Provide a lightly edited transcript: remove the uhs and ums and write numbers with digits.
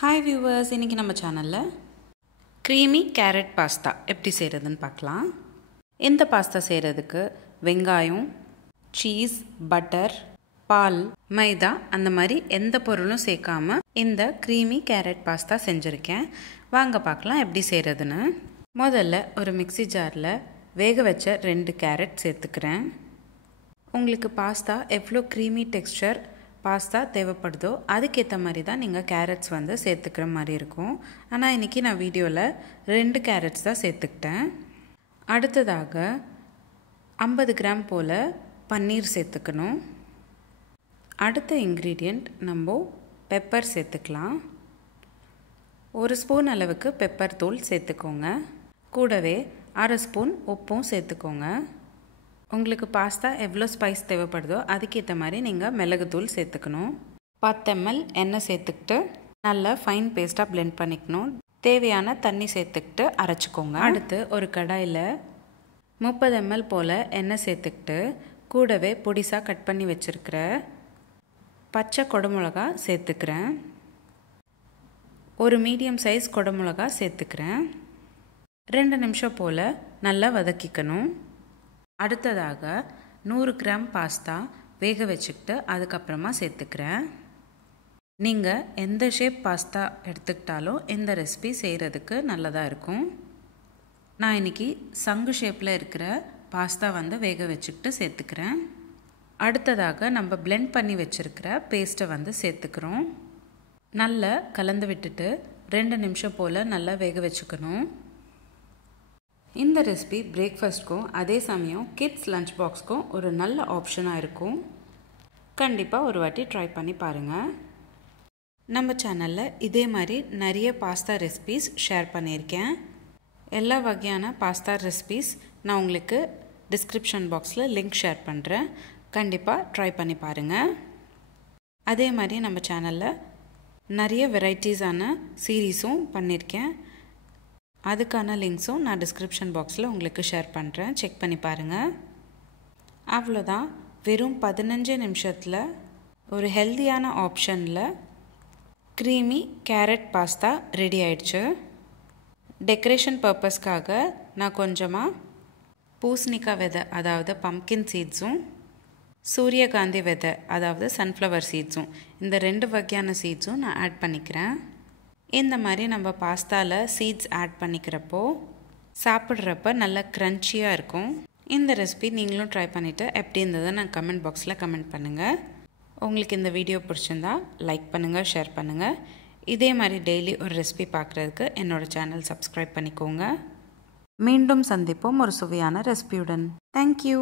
Hi viewers, இன்றைக்கி நம்ம சேனலில் க்ரீமி கேரட் பாஸ்தா எப்படி செய்கிறதுன்னு பார்க்கலாம். இந்த பாஸ்தா செய்கிறதுக்கு வெங்காயம், சீஸ், பட்டர், பால், மைதா அந்த மாதிரி எந்த பொருளும் சேர்க்காமல் இந்த க்ரீமி கேரட் பாஸ்தா செஞ்சுருக்கேன். வாங்க பார்க்கலாம் எப்படி செய்கிறதுன்னு. முதல்ல ஒரு மிக்ஸி ஜாரில் வேக வச்ச 2 கேரட் சேர்த்துக்கிறேன். உங்களுக்கு பாஸ்தா எவ்வளோ க்ரீமி டெக்ஸ்சர் பாஸ்தா தேவைப்படுதோ அதுக்கேற்ற மாதிரி தான் நீங்கள் கேரட்ஸ் சேர்த்துக்கிற மாதிரி இருக்கும். ஆனால் இன்றைக்கி நான் வீடியோவில் 2 கேரட்ஸ் தான் சேர்த்துக்கிட்டேன். அடுத்ததாக 50 கிராம் போல் பன்னீர் சேர்த்துக்கணும். அடுத்த இன்க்ரீடியண்ட் நம்ம பெப்பர் சேர்த்துக்கலாம். 1 ஸ்பூன் அளவுக்கு பெப்பர் தூள் சேர்த்துக்கோங்க. கூடவே 1/2 ஸ்பூன் உப்பும் சேர்த்துக்கோங்க. உங்களுக்கு பாஸ்தா எவ்வளோ ஸ்பைஸ் தேவைப்படுதோ அதுக்கேற்ற மாதிரி நீங்கள் மிளகுத்தூள் சேர்த்துக்கணும். 10 ml எண்ணெய் சேர்த்துக்கிட்டு நல்லா ஃபைன் பேஸ்ட்டாக பிளெண்ட் பண்ணிக்கணும். தேவையான தண்ணி சேர்த்துக்கிட்டு அரைச்சிக்கோங்க. அடுத்து ஒரு கடாயில் 30 ml போல் எண்ணெய் சேர்த்துக்கிட்டு கூடவே பொடிசாக கட் பண்ணி வச்சுருக்கிற பச்சை குடமிளகா சேர்த்துக்கிறேன். ஒரு மீடியம் சைஸ் குடமிளகா சேர்த்துக்கிறேன். 2 நிமிஷம் போல் நல்லா வதக்கிக்கணும். அடுத்ததாக 100 கிராம் பாஸ்தா வேக வச்சுக்கிட்டு அதுக்கப்புறமா சேர்த்துக்கிறேன். நீங்கள் எந்த ஷேப் பாஸ்தா எடுத்துக்கிட்டாலும் இந்த ரெசிபி செய்கிறதுக்கு நல்லதாக இருக்கும். நான் இன்றைக்கி சங்கு ஷேப்பில் இருக்கிற பாஸ்தா வேக வச்சுக்கிட்டு சேர்த்துக்கிறேன். அடுத்ததாக நம்ம பிளெண்ட் பண்ணி வச்சுருக்கிற பேஸ்ட்டை சேர்த்துக்கிறோம். நல்லா கலந்து விட்டுட்டு 2 நிமிஷம் போல் நல்லா வேக வச்சுக்கணும். இந்த ரெசிபி பிரேக்ஃபாஸ்ட்க்கும் அதே சமயம் கிட்ஸ் லஞ்ச் பாக்ஸ்க்கும் ஒரு நல்ல ஆப்ஷனாக இருக்கும். கண்டிப்பாக ஒரு வாட்டி ட்ரை பண்ணி பாருங்கள். நம்ம சேனலில் இதே மாதிரி நிறைய பாஸ்தா ரெசிபீஸ் ஷேர் பண்ணியிருக்கேன். எல்லா வகையான பாஸ்தா ரெசிபீஸ் நான் உங்களுக்கு டிஸ்கிரிப்ஷன் பாக்ஸில் லிங்க் ஷேர் பண்ணுறேன். கண்டிப்பாக ட்ரை பண்ணி பாருங்கள். அதே மாதிரி நம்ம சேனலில் நிறைய வெரைட்டிஸான சீரீஸும் பண்ணியிருக்கேன். அதுக்கான லிங்க்ஸும் நான் டிஸ்கிரிப்ஷன் பாக்ஸில் உங்களுக்கு ஷேர் பண்ணுறேன். செக் பண்ணி பாருங்கள். அவ்வளோதான். வெறும் 15 நிமிஷத்தில் ஒரு ஹெல்த்தியான ஆப்ஷனில் க்ரீமி கேரட் பாஸ்தா ரெடி ஆயிடுச்சு. டெக்கரேஷன் பர்பஸ்க்காக நான் கொஞ்சமாக பூசணிக்காய் விதை அதாவது பம்கின் சீட்ஸும் சூரியகாந்தி விதை அதாவது சன்ஃப்ளவர் சீட்ஸும் இந்த 2 வகையான சீட்ஸும் நான் ஆட் பண்ணிக்கிறேன். இந்த மாதிரி நம்ம பாஸ்தாவில் சீட்ஸ் ஆட் பண்ணிக்கிறப்போ சாப்பிட்றப்ப நல்லா க்ரன்ச்சியாக இருக்கும். இந்த ரெசிபி நீங்களும் ட்ரை பண்ணிவிட்டு எப்படி இருந்ததை நான் கமெண்ட் பாக்ஸில் கமெண்ட் பண்ணுங்கள். உங்களுக்கு இந்த வீடியோ பிடிச்சிருந்தா லைக் பண்ணுங்கள், ஷேர் பண்ணுங்கள். இதே மாதிரி டெய்லி ஒரு ரெசிபி பார்க்குறதுக்கு என்னோடய சேனல் சப்ஸ்கிரைப் பண்ணிக்கோங்க. மீண்டும் சந்திப்போம் ஒரு சுவையான ரெசிபியுடன். தேங்க்யூ.